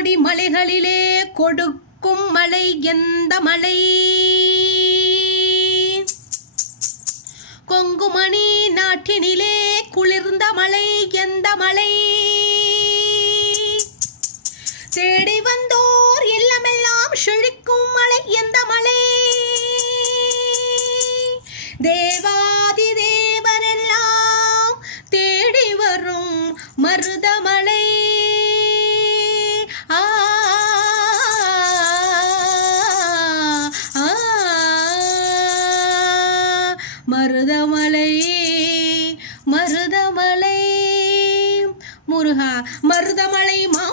கோடி மலைகளிலே கொடுக்கும் மலை எந்த மலை? கொங்குமணி நாட்டினிலே குளிர்ந்த மலை எந்த மலை? தேடி வந்தோர் இல்லமெல்லாம் செழிக்கும் மலை எந்த மலை? தேவா முருகா மருதமலை மா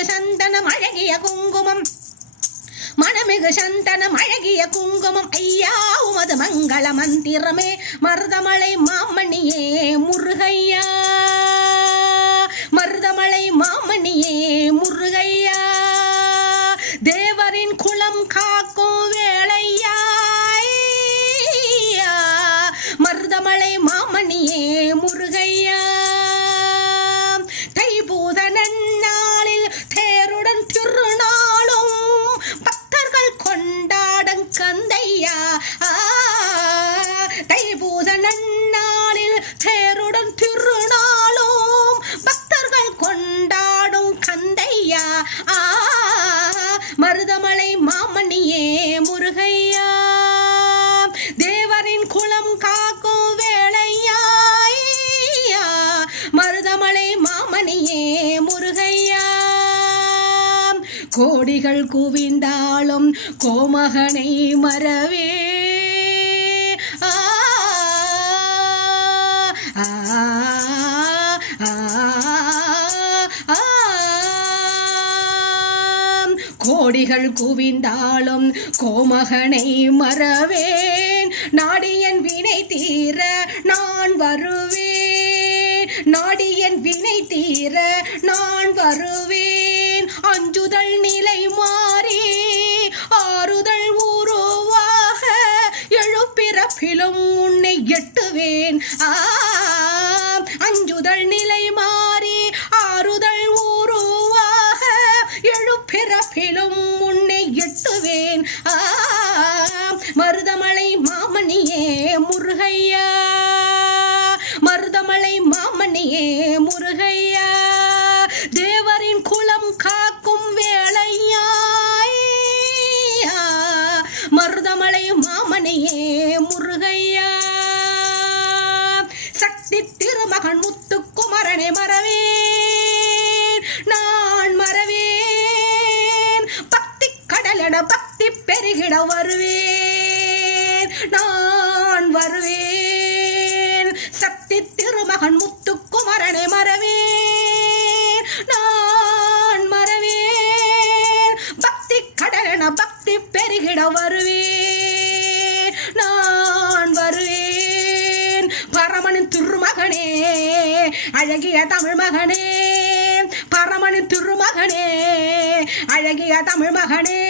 மனமிகு சந்தனம் அழகிய குங்குமம். மனமிகு சந்தனம் அழகிய குங்குமம். ஐயா உமது மங்கள மந்திரமே. மருதமலை மாமணியே முருகையா. மருதமலை மாமணியே முருகையா தேவரின் குளம் காக்கும் வேளையா மருதமலை மாமணியே முருகையா கோடிகள் குவிந்தாலும் கோமகனை மறவே கோடிகள் குவிந்தாலும் கோமகனை மறவேன். நாடியன் வினை தீர நான் வருவேன். நாடியன் வினை தீர நான் வருவேன். அஞ்சுதல் நிலை மாறி ஆறுதல் உருவாக எழுப்பிறப்பிலும் உன்னை எட்டுவேன். ஆ மாமணியே முருகையா. சக்தி திருமகன் முத்துக்குமரனை மறவேன். நான் மறவேன். பக்தி கடலென பக்தி பெருகிட வருவேன். நான் வருவேன். சக்தி திருமகன் முத்துக்குமரனை மறவேன். நான் மறவேன். பக்தி கடலென பக்தி பெருகிட வருவேன். அழகிய தமிழ் மகனே பரமணி திருமகனே அழகிய தமிழ் மகனே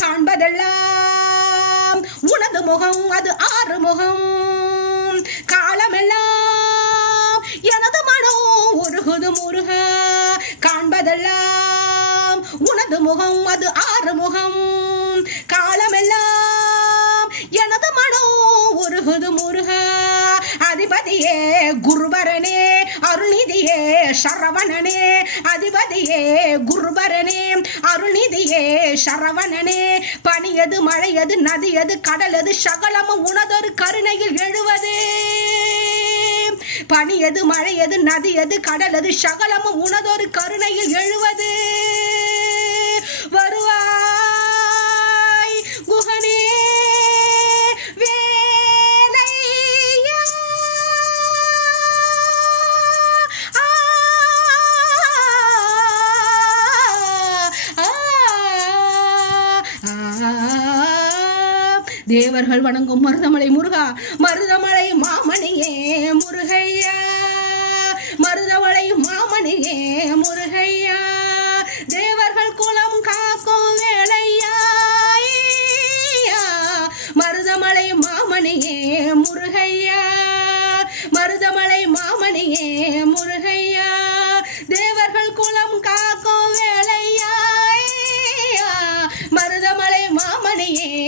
காண்பதெல்லாம் உனது முகம் அது ஆறு முகம். காலமெல்லாம் எனது மனம் உருகுது முருக. காண்பதெல்லாம் உனது முகம் அது ஆறு முகம். காலமெல்லாம் எனது மனம் உருகுது முருகா. அதிபதியே குருபரனே அருள்நிதியே சரவணனே. அதிபதியே குருபரனே அருள்நிதியே சரவணனே. பனியது மழையது நதியது கடலது சகலமும் உனதொரு கருணையில் எழுவது. பனியது மழையது நதியது கடலது சகலமும் உனதொரு கருணையில் எழுவது. தேவர்கள் வணங்கும் மருதமலை முருகா மருதமலை மாமணியே முருகையா. மருதமலை மாமணியே முருகையா. தேவர்கள் குலம் காக்கும் வேளையா மருதமலை மாமணியே முருகையா. மருதமலை மாமணியே முருகையா. தேவர்கள் குலம் காக்கும் வேலையா மருதமலை மாமணியே